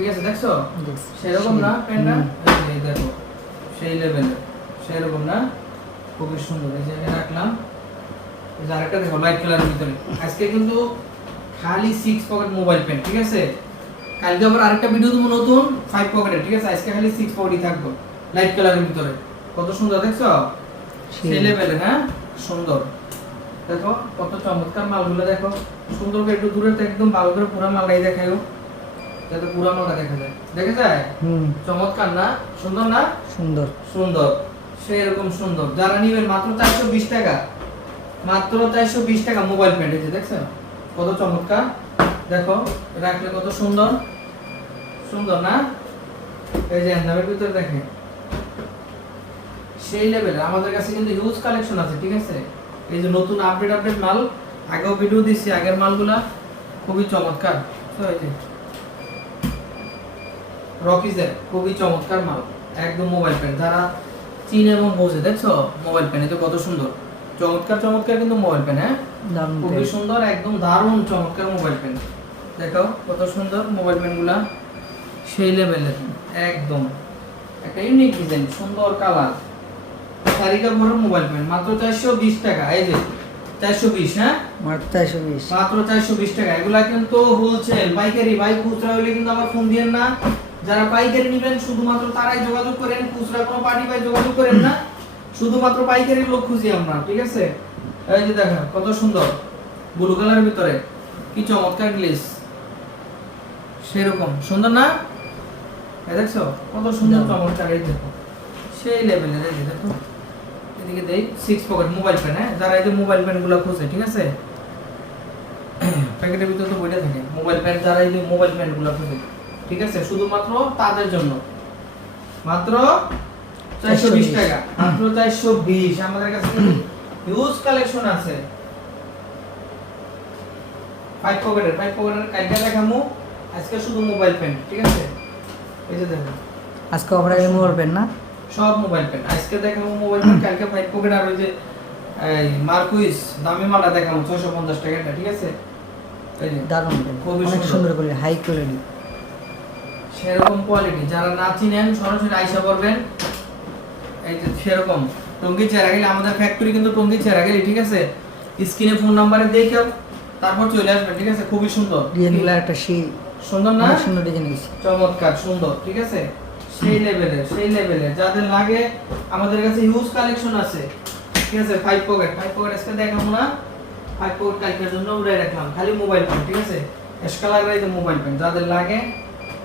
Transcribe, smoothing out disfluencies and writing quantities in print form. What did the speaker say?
ঠিক আছে দেখছো সেরকম না প্যান্টটা, এই দেখো সেই লেভেলের সেরকম না, খুবই সুন্দর। এই যে রাখলাম, এই যে আরেকটা দেখো লাইট কালারের ভিতরে। আজকে কিন্তু খালি 6 পকেট মোবাইল পেন, ঠিক আছে। কালকে আবার আরেকটা ভিডিও দেবো নতুন 5 পকেটের, ঠিক আছে। আজকে খালি 6 পকেটই থাকবে লাইট কালারের ভিতরে। কত সুন্দর দেখছো, সেই লেভেলের। হ্যাঁ সুন্দর, দেখো কত চমৎকার মালগুলো। দেখো সুন্দর করে একটু দূরে থেকে একদম ভালো করে পুরো মালটাই দেখায়ও, যাতে পুরো মালটা দেখা যায়। দেখা যায়? চমৎকার না, সুন্দর না? সুন্দর সুন্দর, সেরকম সুন্দর। যারা নিবেন মাত্র 420 টাকা, মাত্র 420 টাকা মোবাইল প্যান্ট। এই যে দেখছেন কত চমৎকার, দেখো রাখলে কত সুন্দর, সুন্দর না? এই যে হ্যান্ডাবের ভিতরে দেখেন সেই লেভেলের। আমাদের কাছে কিন্তু হিউজ কালেকশন আছে, ঠিক আছে। এই যে নতুন আপডেট মাল, আগেও ভিডিও দিছি, আগের মালগুলা খুবই চমৎকার। তো এই যে রকিজের খুবই চমৎকার মাল, একদম মোবাইল প্যান্ট। যারা চিনে এবং বোঝে, দেখছো মোবাইল প্যান্ট এটা কত সুন্দর, চমৎকার চমৎকার কিন্তু মোবাইল প্যান্ট। হ্যাঁ খুবই সুন্দর, একদম দারুণ চমৎকার মোবাইল প্যান্ট। দেখো কত সুন্দর মোবাইল প্যান্টগুলা, সেই লেভেলের একদম একটা ইউনিক ডিজাইন, সুন্দর কালার। সারিকা ভরের মোবাইল প্যান্ট মাত্র 420 টাকা। এই যে 420, হ্যাঁ মাত্র 420 টাকা। এগুলা কিন্তু হোলসেল, পাইকারি। ভাই খুচরা হইলে কিন্তু আবার ফোন দিয়েন না। যারা পাইকারি নেবেন শুধুমাত্র তারাই যোগাযোগ করেন, খুচরা কোনো পার্টি ভাই যোগাযোগ করেন না, শুধুমাত্র পাইকারি লোক খুঁজি আমরা, ঠিক আছে। এই যে দেখেন কত সুন্দর ব্লু কালারের ভিতরে, কি চমৎকার গ্লেজ, সেরকম সুন্দর না? এই দেখছো কত সুন্দর চমৎকার, এই দেখো সেই লেভেলের। এই যে দেখো এদিকে দেই 6 পকেট মোবাইল প্যান। হ্যাঁ যারা এই যে মোবাইল প্যানগুলো খুঁজে, ঠিক আছে, প্যাকেটের ভিতরে তো বইটা থাকে মোবাইল প্যান। যারা এই যে মোবাইল প্যানগুলো খুঁজে, ঠিক আছে, শুধুমাত্র তাদের জন্য মাত্র 420 টাকা, মাত্র 420। আমাদের কাছে হিউজ কালেকশন আছে 5 পকেটের কালকে দেখামু, আজকে শুধু মোবাইল প্যান, ঠিক আছে। এই যে দেখো আজকে অফারে মোবাইল প্যান না, সব মোবাইল প্যান। আজকে দেখাবো মোবাইল প্যান, কালকে 5 পকেট। আর ওই যে এই মার্কুইস দামি মালটা দেখাবো 650 টাকাটা, ঠিক আছে। এই যে দারুণ, খুবই অনেক সুন্দর করে হাই কোয়ালিটি, সেরকম কোয়ালিটি। যারা না চিনেন সরাসরি আইসা করবেন। এই যে সেরকম টঙ্গী চেরাগেলি, আমাদের ফ্যাক্টরি কিন্তু টঙ্গী চেরাগেলি, ঠিক আছে। স্ক্রিনে ফোন নাম্বারে দেখে তারপর চলে আসবেন, ঠিক আছে। খুবই সুন্দর ডিজাইনগুলো একটা সেই সুন্দর না, সুন্দর ডিজাইন আছে, চমৎকার সুন্দর, ঠিক আছে। সেই লেভেলের যাদের লাগে আমাদের কাছে হিউজ কালেকশন আছে, ঠিক আছে। 5 পকেট আজকে দেখাবো না, 5 পকেট কালকের জন্য উড়াই রাখলাম। খালি মোবাইল ফোন, ঠিক আছে। এস কালারের এই যে মোবাইল ফোন যাদের লাগে